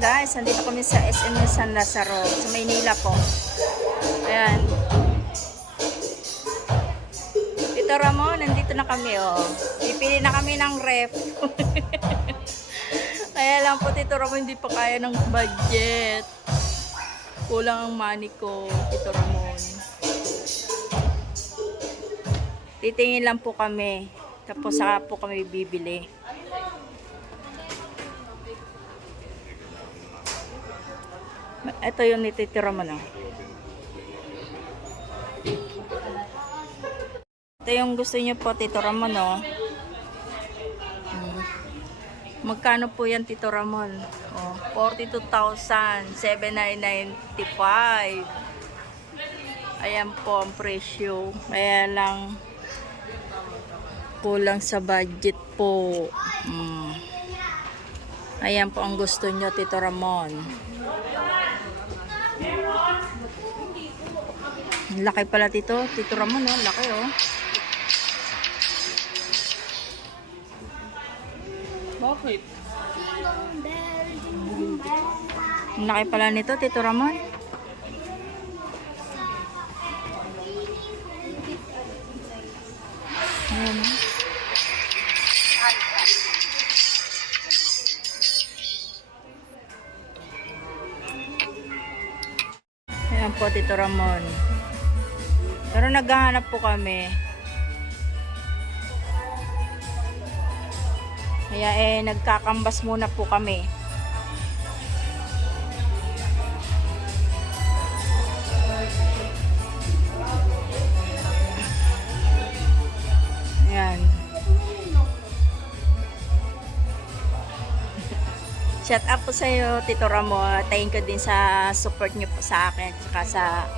guys, nandito kami sa SM San Lazaro, sa Maynila po. Ayan. Tito Ramon, nandito na kami oh. Pipili na kami ng ref. Kaya lang po Tito Ramon, hindi pa kaya ng budget. Kulang ang money ko, Tito Ramon. Titingin lang po kami. Tapos saka po kami bibili. Ito yung nititira mo na. Ito yung gusto niyo po, Tito Ramon, no? Magkano po yan, Tito Ramon? Oh, 42,795. Ayan po ang presyo. Kaya lang kulang sa budget po. Ayan po ang gusto niyo, Tito Ramon. Laki pala Tito Ramon, no? Laki oh. Bakit? Laki pala nito, Tito Ramon. Ayan. Ayan po, Tito Ramon. Pero naghahanap po kami. Kaya nagkakambas muna po kami. Ayan. Shout out po sa iyo, Tito Ramon. Thank you din sa support niyo po sa akin. Tsaka sa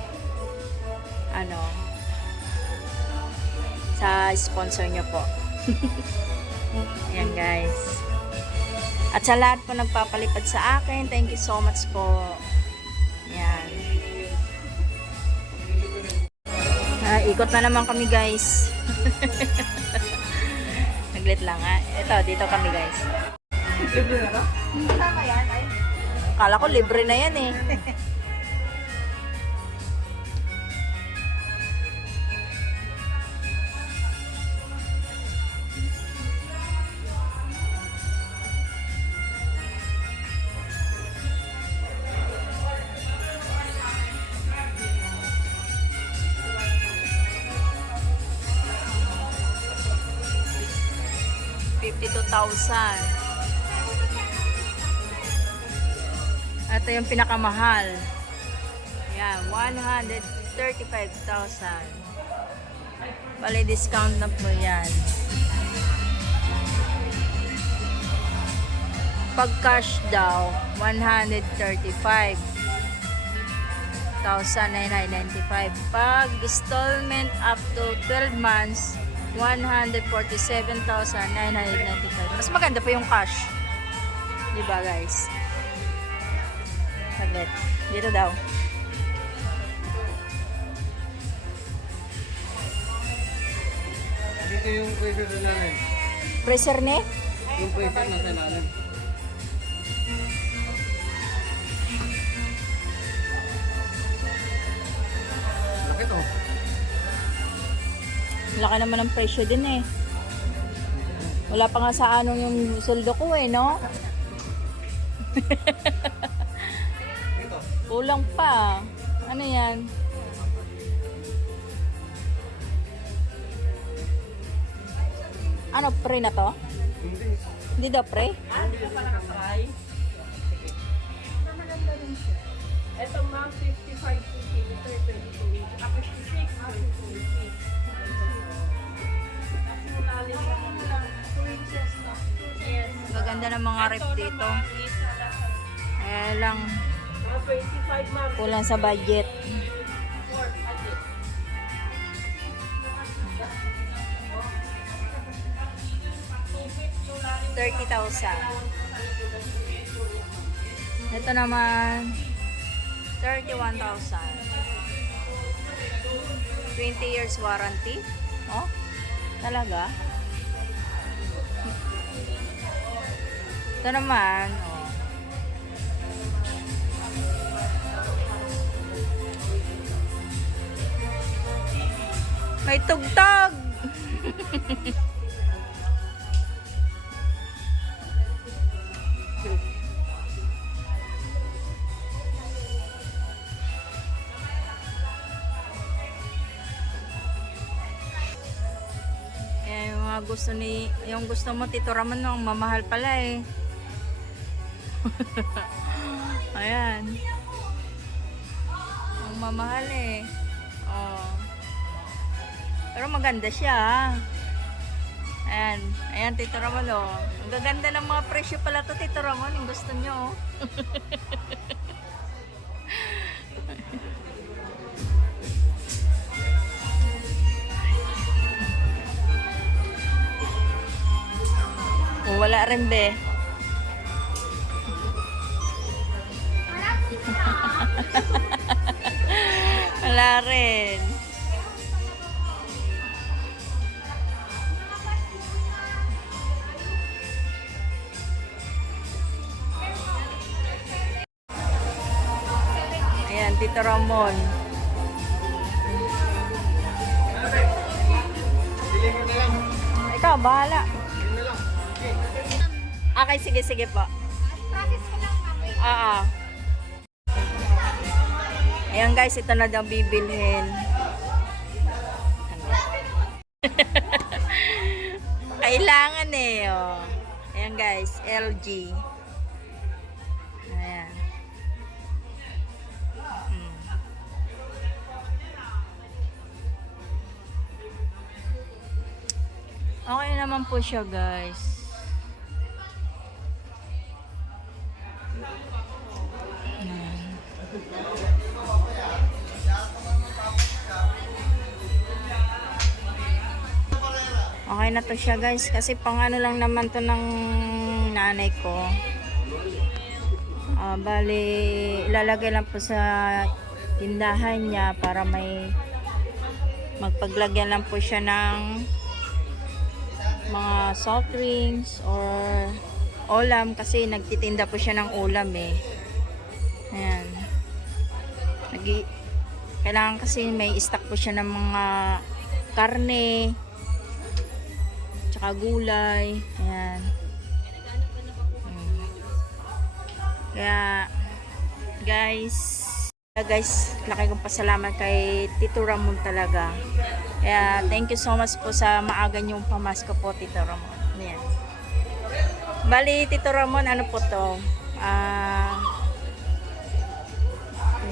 sa sponsor niyo po. Ayan guys. At sa lahat po nagpapalipad sa akin, thank you so much po. Ayan. Ikot na naman kami guys. Naglit lang ha. Ito, dito kami guys. Libre na ka? Tama yan, ay. Kala ko libre na yan eh. $52,000. Ito yung pinakamahal. Ayan, $135,000. Bali, discount na po yan. Pag cash daw, $135,995. Pag installment up to 12 months, $147,995. Mas maganda pa yung cash. Diba guys? Saglit. Dito daw. Dito yung pressure sa lalim. Pressure ne? Yung pressure nasa lalim. Laki to. Laki naman ng presyo din eh. Wala pa nga sa anong yung sweldo ko eh, no? Kulang pa. Ano yan? Ano, pre na to? Hindi. Hindi daw pre? Hindi ka pa nakatry. Maganda rin siya. Ito ma'am, 55 cm, 22 inch. 56, 22 inch. Mulalim naman lang. 2 inches na. Yes. Gaganda ng mga rep dito. Eh lang, 25 ma'am. kulang sa budget. 30,000. Ito naman 31,000. 20 years warranty. Oh, talaga? Ito naman, oh. May tugtog. Yung mga gusto yung gusto mo, Tito Ramon, no, mamahal pala eh. Ayan. Ang mamahal eh. Oh. Pero maganda siya, ha? Ayan. Ayan, Tito Ramon, oh. Ang gaganda ng mga presyo pala to, Tito Ramon. Yung gusto nyo, oh. Oh, wala rin, be. Wala rin. Ayan, Tito Ramon. Bili mo na lang. Ikaw, bahala. Bili na lang. Okay, sige, sige po. Oo. Ayan guys, ito na daw bibilhin. Kailangan eh. Oh. Ayan guys, LG. Ayan. Okay naman po siya guys. Okay na to siya guys kasi pang ano lang naman to ng nanay ko. Bali ilalagay lang po sa tindahan niya para may magpaglagyan lang po siya ng mga soft drinks or ulam kasi nagtitinda po siya ng ulam eh. Ayan. Kailangan kasi may stock po siya ng mga karne tsaka gulay. Ayan. Kaya guys, laki kong pasalamat kay Tito Ramon talaga. Kaya thank you so much po sa maaga niyong pamasko po, Tito Ramon. Ayan. Bali, Tito Ramon, ano po to?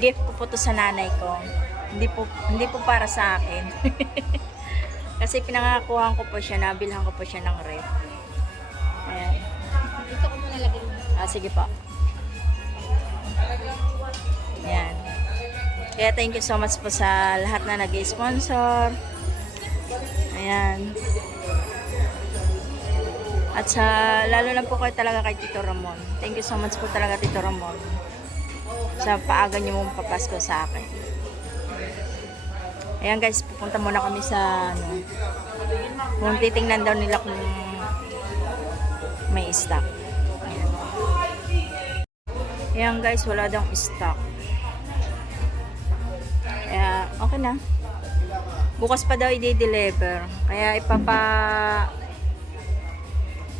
Gift ko po to sa nanay ko. Hindi po para sa akin. Kasi pinangakuhan ko po siya, nabilhan ko po siya ng ref. Ayan. Dito ko muna lagay. Sige po. Ayan. Kaya thank you so much po sa lahat na nag-sponsor. Ayan. At sa lalo lang po kayo talaga kay Tito Ramon. Thank you so much po talaga, Tito Ramon, sa paaga niyo mong papasko sa akin. Ayan guys, pupunta muna kami sa kung titingnan daw nila kung may stock. Ayan. Ayan guys, wala daw stock. Kaya okay na. Bukas pa daw i-deliver. Kaya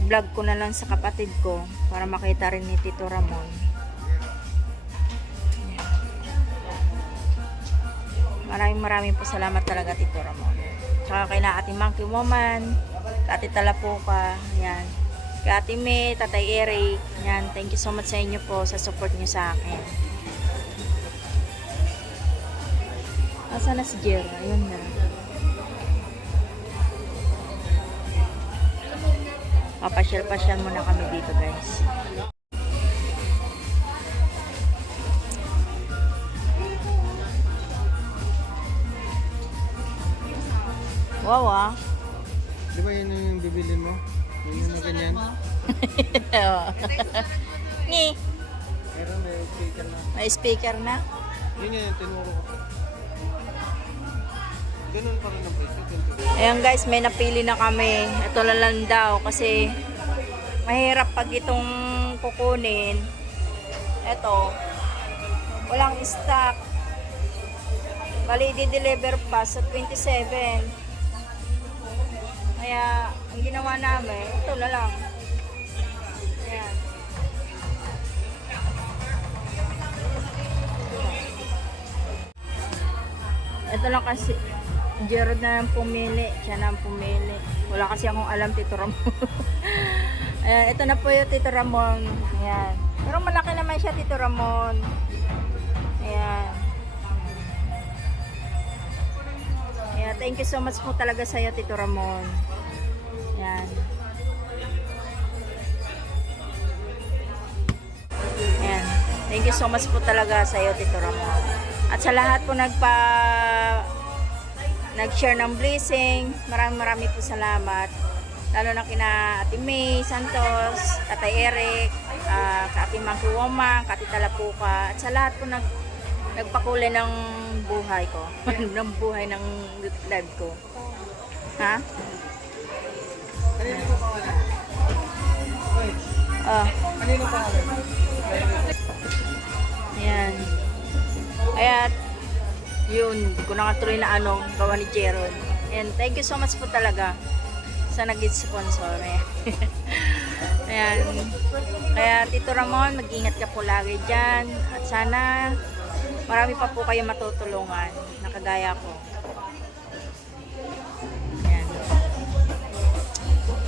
vlog ko na lang sa kapatid ko para makita rin ni Tito Ramon. Maraming po salamat talaga, Tito Ramon. Tsaka kay na Ate Monkey Woman, Ate Talapuka, yan. Kay Ate May, Tatay Eric, yan. Thank you so much sa inyo po sa support niyo sa akin. Asa na si Jer? Ayun na. Papasyal-pasyal muna kami dito guys. Wow ah. Di ba yun yung bibilin mo? Yun yung ganyan? Ni. Meron, may speaker na. May speaker na. Yun yung tinuro ko. Ganun pa rin ang presyo. Ayan guys, may napili na kami. Ito lang daw kasi mahirap pag itong kukunin. Ito, walang stock. Bali, di-deliver pa sa 27. Kaya, ang ginawa namin, ito na lang. Ayan. Ito lang kasi, Gerald na lang pumili. Siya na lang pumili. Wala kasi akong alam, Tito Ramon. Ayan, ito na po yung Tito Ramon. Ayan. Pero malaki naman siya, Tito Ramon. Ayan. Ayan, thank you so much po talaga sa'yo, Tito Ramon. Ayan. Ayan. Thank you so much po talaga sa'yo, Tito Ramon. At sa lahat po nag-share ng blessing, marami po salamat. Lalo na kina Ate May Santos, Tatay Eric, Ate Mangku Womang, Ate Talapuka, at sa lahat po nagpakulay ng buhay ko. ng buhay ng live ko. Ha? Kanino po pangalan? Wait, Oh, kanino pangalan? ayan. Kaya, yun, hindi ko nakatuloy na gawa ni Jeron. And thank you so much po talaga sa nag-sponsor. Ayan. Kaya Tito Ramon, mag-ingat ka po lagi dyan. At sana marami pa po kayo matutulungan na kagaya ko. Ayan.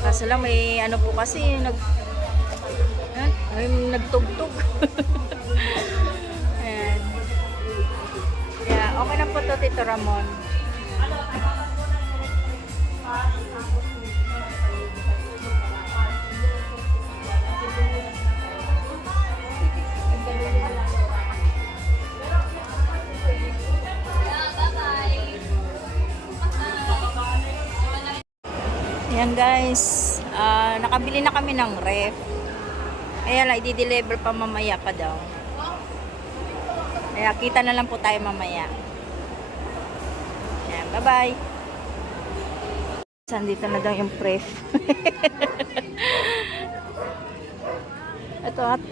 Kaso lang may po kasi may nagtugtog. Ayan. Kaya okay na po to, Tito Ramon. Ayan guys, nakabili na kami ng ref. Kaya lang, i-deliver pa mamaya pa daw. Kaya kita na lang po tayo mamaya. Ayan, bye-bye. Sandito na daw yung ref.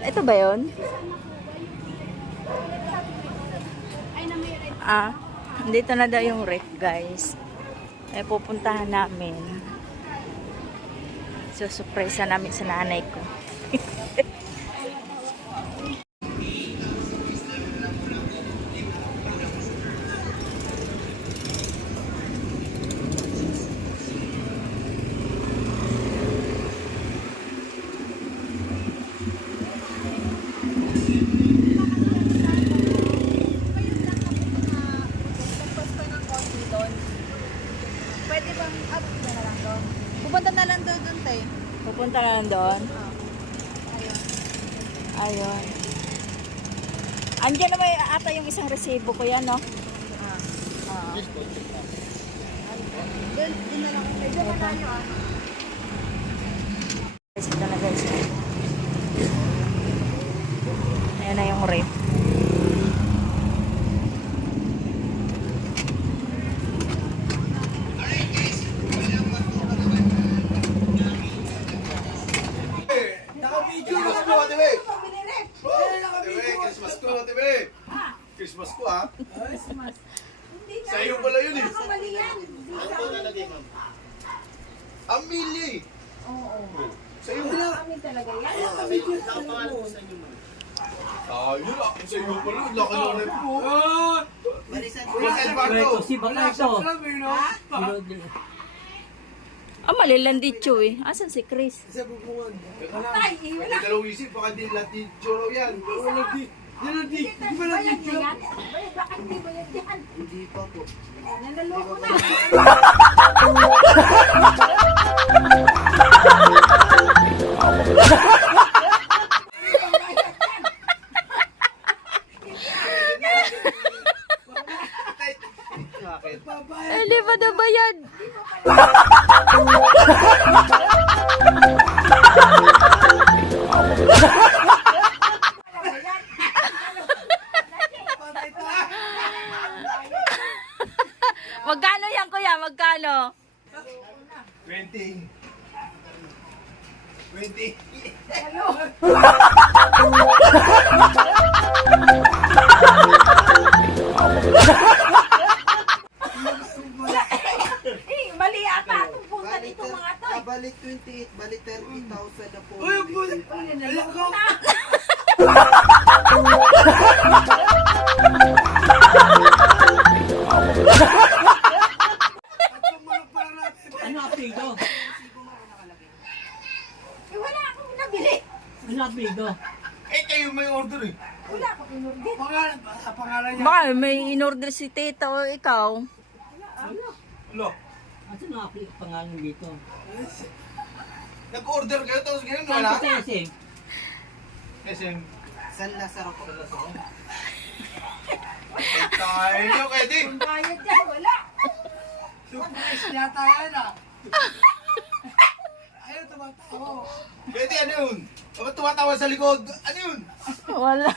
ito ba yun? Dito na daw yung ref guys. Ay pupuntahan namin. So, surprise namin sa nanay ko. Pwede bang na lang doon? Pupunta na lang doon tayo. Pupunta na lang doon. Ayun. Ayun. Andiyan na may ata yung isang resibo ko yan, no? Doon na lang. Doon na tayo Ito na guys. Ayan na yung ref. Christmas ko ha? Sa iyo pala yun eh. Amili! Oo. Sa iyo pala. Kami talaga yan. Yun ah. Sa iyo pala. Laki na ulit po. Si Baka ito. Malilanditso eh. Asan si Chris? Isa bubukan. Ay, dalawang isip. Baka di latin choro yan. Wala di. Di ba latin choro? Bakit di ba yan dyan? Hindi pa po. Nanaloko na. Di ba na ba yan? Magkano yan kuya? Magkano? 20. 20. Mali ata. Punta dito mga Bigo. Eh, kayo may order eh. Wala ko pinurgit. Pangalan niya. Baka may in-order si tita o ikaw. Lo, Asa nga ako yung pangalan dito? nag-order kayo tapos ganyan Saan wala? ko kasi? SM. San Lazaro po. Tayo nyo, Kedi. Bayad yan, wala. Surprise yata yan ah. Ayaw tumatawa. Kedi, ano yun? Bakit tumatawa sa likod? Ano yun? Wala.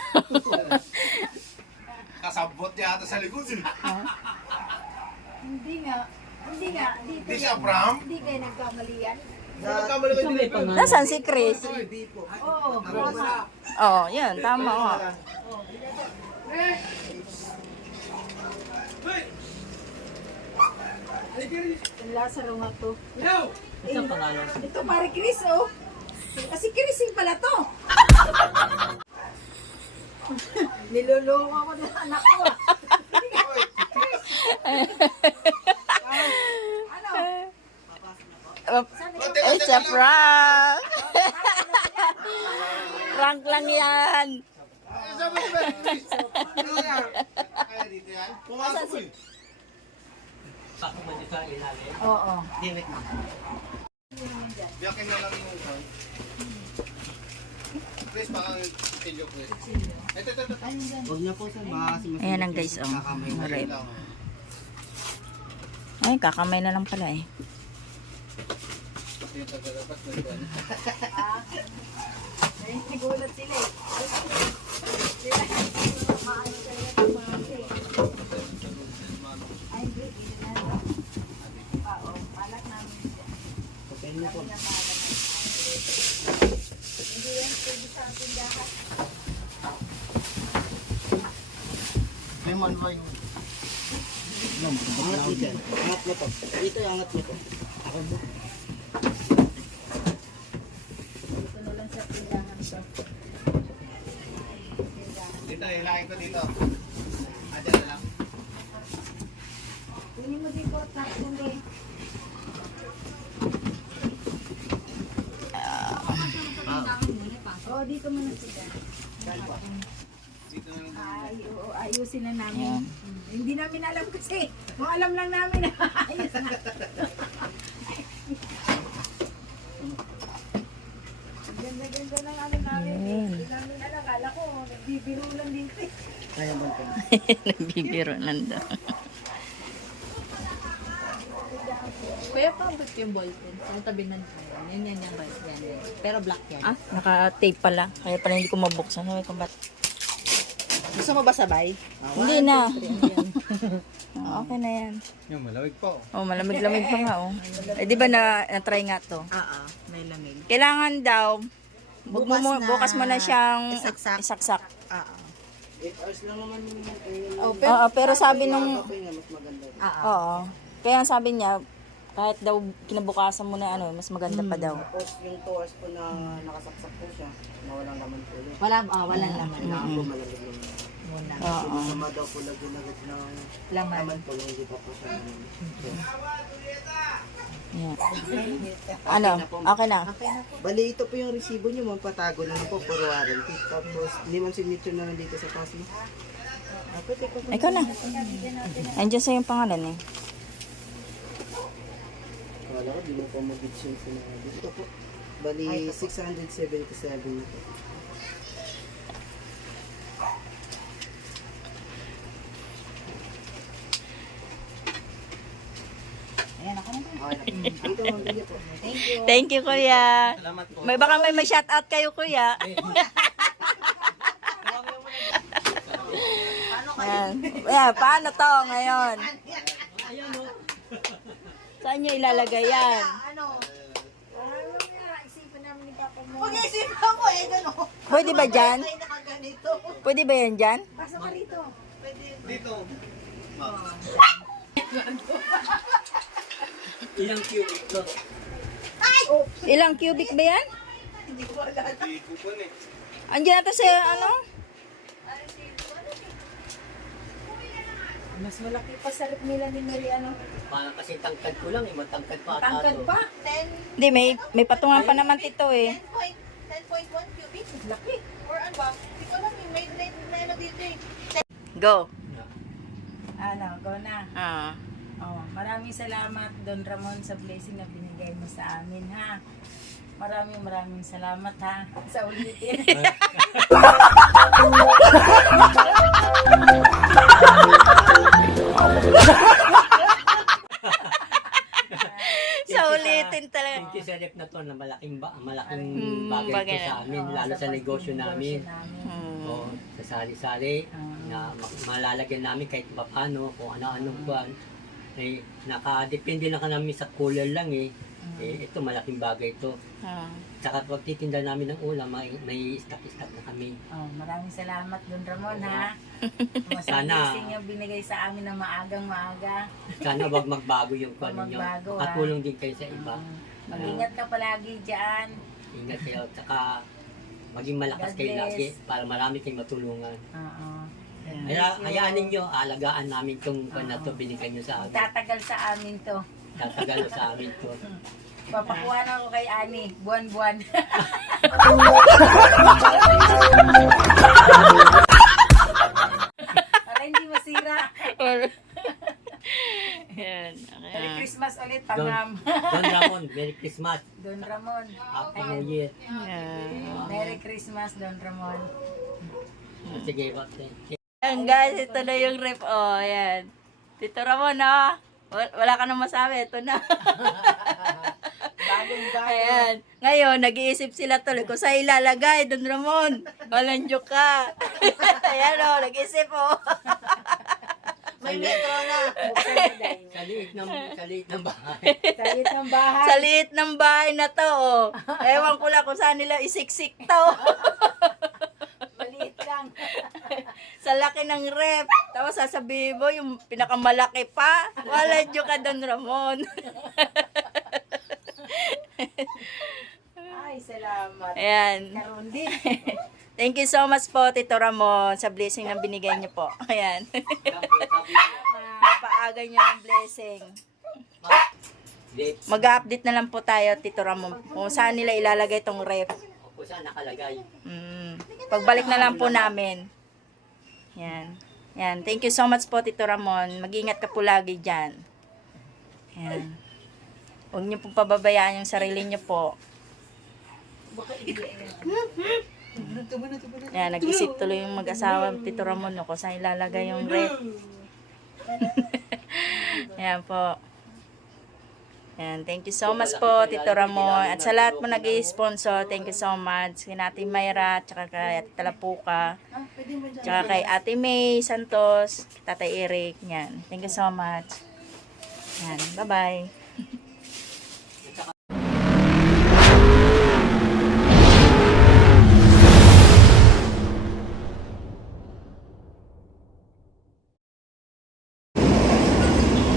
Kasabot niya ata sa likod eh. Hindi nga. Hindi nga. Dito. Hindi si Abraham? Hindi kayo nagkamalian. Nagkamali kayo Ito may dito. pangalan. Nasaan si Chris? Oo. Oh, yan. Tama o. Ang Lazaro nga to. Asa ang pangalan? Ito pare Chris, oh. Kasi Chrising pala to. Niloloko ako ng anak ko, ah. Ano? It's a prank. Prank lang yan. Sabi ko ba? Ano yan? Kaya dito yan? Pumasok ko eh. Baka mo dito sa ilalim. Oo. Dimik na. Biyakin na lang yung phone. Chris, baka pilyo Chris. Ito. Huwag na po sir. Baka kasi mas Ayan ang guys, oh. kakamay na Rep. Lang. Ay, kakamay na lang pala eh. Yung tagalapas na yun. Nagulat sila, eh. Sila. Maano sila ng mga ay, hindi na. Oo, palak namin siya. Okay na po. Hindi yan pwede sa ating lahat. Lemon wine. Angat dito. Angat mo to. Dito angat mo to. Ako mo. Dito na lang sa tindahan to. Dito, hilahin ko dito. Adyan na lang. Kunin mo din po at nakundi. Oo, dito mo na sila. Dito na lang. Ay, oo, ayusin na namin. Hindi namin alam kasi. Kung alam lang namin na ayos na. Ganda-ganda ng ano namin. Hindi namin alam. Kala ko, nagbibiro lang dito eh. Kaya mo to. Nagbibiro nando. Kuya, paabot yung ballpen. Sa tabi ng yan. Yan. Pero black yan. Ah, naka-tape pala. Kaya pala hindi ko mabuksan. Sabi ko ba't? Gusto mo ba sabay? Hindi na. Okay na yan. Yung malawig pa. Oh, malamig-lamig pa nga oh. Eh di ba na-try nga to? Oo, may lamig. Kailangan daw bukas mo na siyang isaksak. isaksak. Oo. 8 hours lang naman yun. Oh, Oo, pero sabi nung Okay nga, mas maganda. oo. Kaya sabi niya kahit daw kinabukasan mo na ano, mas maganda pa daw. Tapos yung 2 hours po na nakasaksak po siya, na walang laman po yun. Walang laman. Kailangan po malamig lang. Muna. Oo. Masama daw po lagyan ng Laman. laman po, hindi pa po siya malamig. Yeah. Ano? Okay na. Bali, ito po yung resibo nyo, magpatago na po for warranty. Tapos, limang signature na lang dito sa taas mo. Pwede po. Ikaw na. Andiyan sa yung pangalan eh. Wala ko, di mo po mag-gits yung sinabi. Ito po. Bali, 677 na po. Ayan, ako na. Okay na. Dito, mabili po. Thank you, kuya. Salamat po. May baka may shout out kayo, kuya. Ayan. Yeah, paano to ngayon? Saan nyo ilalagay yan? Ano? Isipin namin ni Papa mo. Pag-isipan mo eh, gano'n. Pwede ba dyan? Ay, nakaganito. Pwede ba yan dyan? Pasok ka rito. Dito. Ilang cubic to? Ilang cubic ba yan? Hindi ko po eh. Andiyan natin sa ano? Mas malaki pa sa rep nila ni Mary, ano? Parang kasi tangkad ko lang eh. Matangkad pa ata Tangkad to. pa. Hindi, may patungan pa naman ito eh. 10.10 10.1 cubic. Laki. Or ano ba? Hindi ko alam eh. May ano dito eh. Go. Ano, go na. Ah. Oh, maraming salamat Don Ramon sa blessing na binigay mo sa amin ha. Maraming salamat ha. Sa ulitin. Sa ulitin talaga. Thank you sa rep na to na malaking bagay bagay to sa amin, lalo sa negosyo namin. Hmm. O, sa sari-sari, na malalagyan namin kahit paano, kung ano-anong buwan. Eh, nakadepende na ka namin sa cooler lang eh. Eh, ito malaking bagay ito. Ah. Tsaka pag titinda namin ng ulam, may stock-stock na kami. Oh, maraming salamat Don Ramon ha. Sa Sana. blessing yung binigay sa amin na maaga. Sana wag magbago yung Wag kwan ninyo. magbago, Makatulong din kayo sa iba. Mag-ingat ka palagi dyan. Ingat kayo. Tsaka maging malakas God kayo bless. lagi para marami kayong matulungan. Oo. Hayaan ninyo, alagaan namin itong kwan na to, binigay nyo sa amin. Tatagal sa amin to. Tatagalo sa amin to. Papakuha na ako kay Ani. Buwan-buwan. Para hindi masira. Yan. Merry Okay. Christmas ulit, Don, Pangam. Don Ramon, Merry Christmas. Don Ramon. Happy New Year. Yan. Merry Christmas, Don Ramon. Sige, bate. Ayan guys, ito na yung rep. Oh, ayan. Tito Ramon, ha? Wala ka nang masabi. Ito na. Ayan. Ngayon, nag-iisip sila tuloy kung saan ilalagay. Don Ramon, walang joke ka. Ayan o, nag-isip o. May metro na. Sa liit ng bahay. Salit ng bahay. Sa liit ng bahay na to, oh. Ewan ko lang kung saan nila isiksik to. Maliit lang. Sa laki ng rep. Tapos sasabihin mo, yung pinakamalaki pa. Wala joke ka, Don Ramon. Ay, salamat. Ayan. Karoon din. Thank you so much po, Tito Ramon, sa blessing na binigay niyo po. Ayan. Napaaga niyo ng blessing. Mag-update na lang po tayo, Tito Ramon, kung saan nila ilalagay tong rep. Kung saan nakalagay. Pagbalik na lang po namin. Yan. Yan. Thank you so much po, Tito Ramon. Mag-ingat ka po lagi dyan. Yan. Huwag niyo po pababayaan yung sarili niyo po. Yan. Nag-isip tuloy yung mag-asawa, Tito Ramon, no, kung saan ilalagay yung rep. Yan po. Yan, thank you so much po, Tito Ramon. At sa lahat po nag-i-sponsor, thank you so much. Kay Ate Mayra, tsaka kay Ate Talapuka, tsaka kay Ate May Santos, Tatay Eric. Yan, thank you so much. Yan, bye-bye.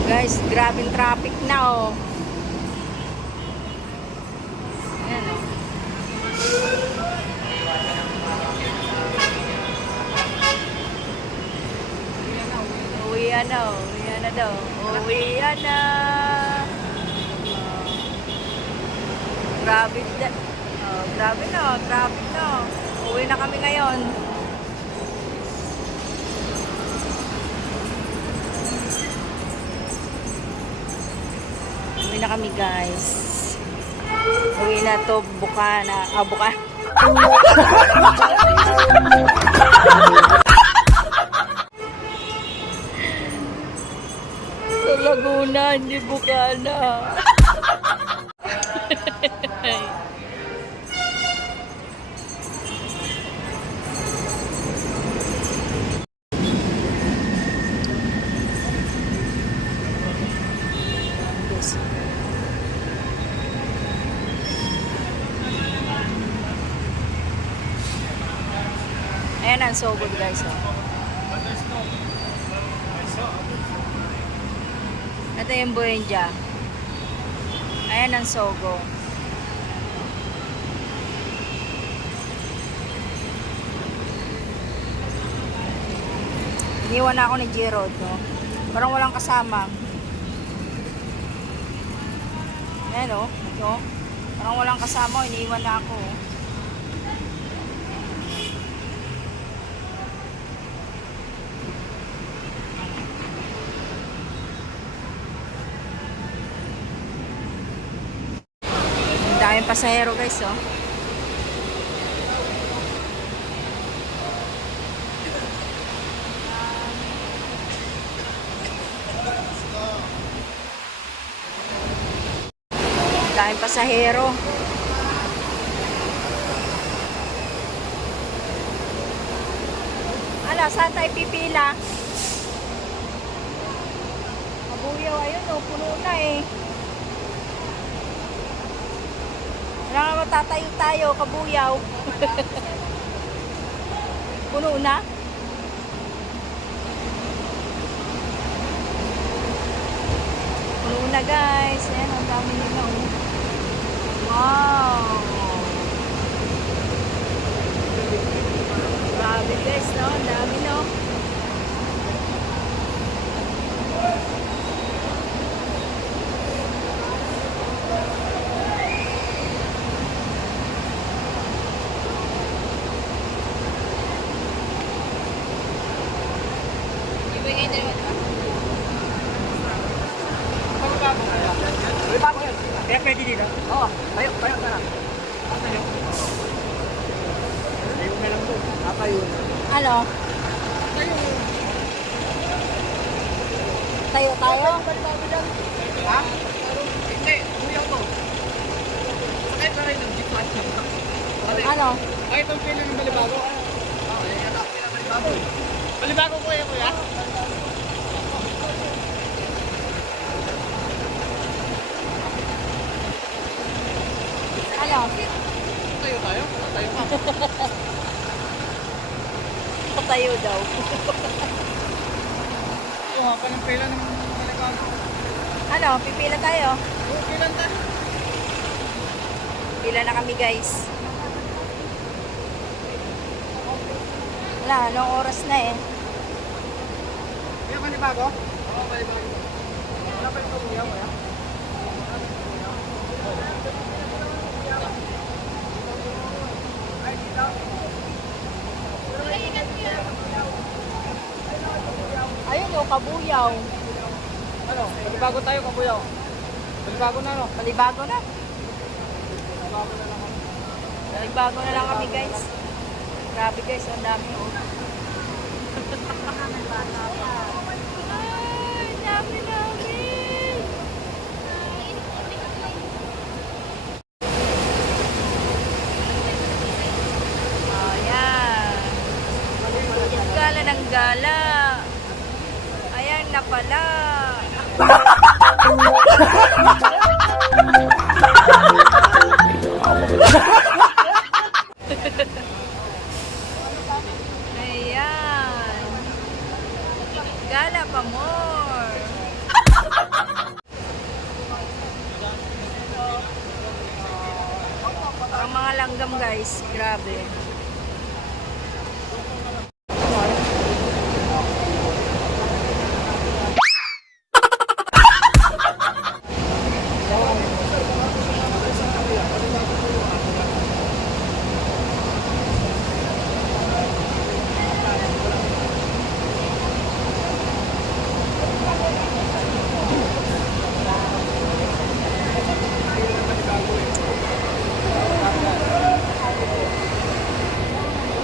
Guys, grabing traffic na oh. Ayan oh. Uwian na, uwian na daw. Uwian na. Grabe na. Grabe na, grabe na. Uwi na kami ngayon. Uwi na kami guys. Uwi na to, buka na. Buka. Sa Laguna, hindi buka na. Ayan ang so good guys. Oh. Ito yung buenja. Ayan ang sogo. Iniwan na ako ni Gerald, no? Parang walang kasama. Ayan, oh. No? Parang walang kasama, iniwan na ako. Daming pasahero guys, oh. Daming pasahero. Ano, saan tayo pipila? Kabuyaw, ayun oh, puno na eh. Wala nga matatayo tayo, kabuyaw. Puno na? Puno na guys. Ayan, ang dami nila oh. Wow! Grabe guys, no? Ang dami, no? Kaya pwede dito? Oo, tayo ka na. Tayo. Tayo na lang doon. Tayo. Ano? Tayo tayo? Ha? Hindi, kuya ko. Sakay ka rin ng jeep at Ano? ay, itong pili ng balibago. Oo, yan ako, pinabalibago. Balibago kuya. Ano? Tayo. Tayo ka. Patayo daw. Oo, pa ng pila ng balibago. Ano? Pipila tayo? Oo, pilan tayo. Pila na kami guys. Wala, anong oras na eh. Yung balibago? Oo, balibago. Wala pa yung kabuya mo, ya? Ayun o, kabuyaw. Ano? Balibago tayo, kabuyaw. Balibago na, no? Palibago na. Palibago na lang kami guys. Grabe guys, ang dami oh. Ay, dami namin. Ayan. Gala ng gala. Ayan na pala. Ayan. Gala pa more. Ang mga langgam guys, grabe.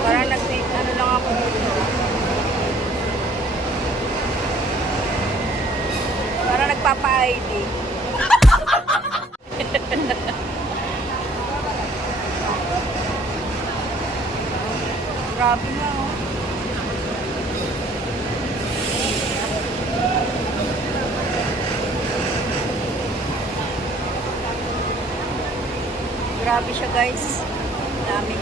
Parang ano lang ako dito. Parang nagpapa-ID. Grabe na oh. Grabe siya guys. Dami.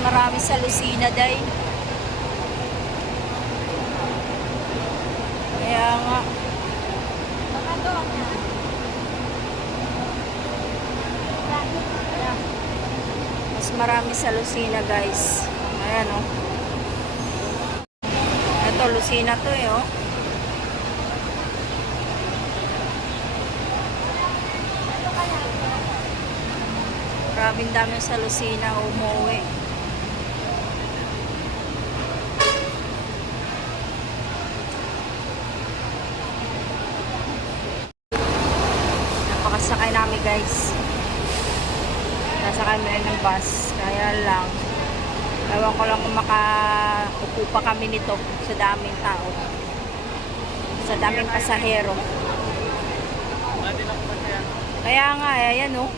marami sa Lucena day. Kaya nga. Mas marami sa Lucena guys. Ayan oh. Ito Lucena to eh oh. Maraming dami sa Lucena umuwi. Napakasakay namin guys. Nasakay kami ng bus. Kaya lang. Ewan ko lang kung makaupo pa kami nito sa daming tao. Sa daming pasahero. Kaya nga, ayan oh.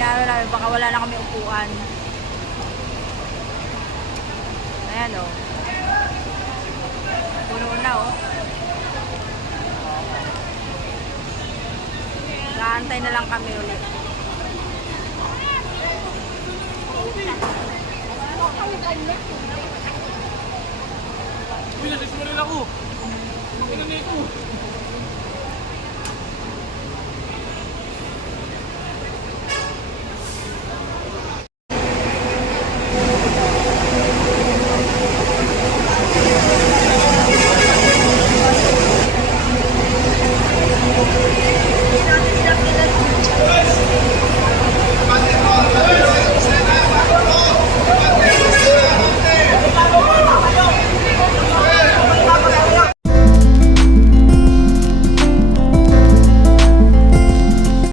Inaano namin, baka wala na kami upuan. Ayan o. Puno na o. Naantay na lang kami ulit. Uy, nasis mo rin ako. Ano na ito?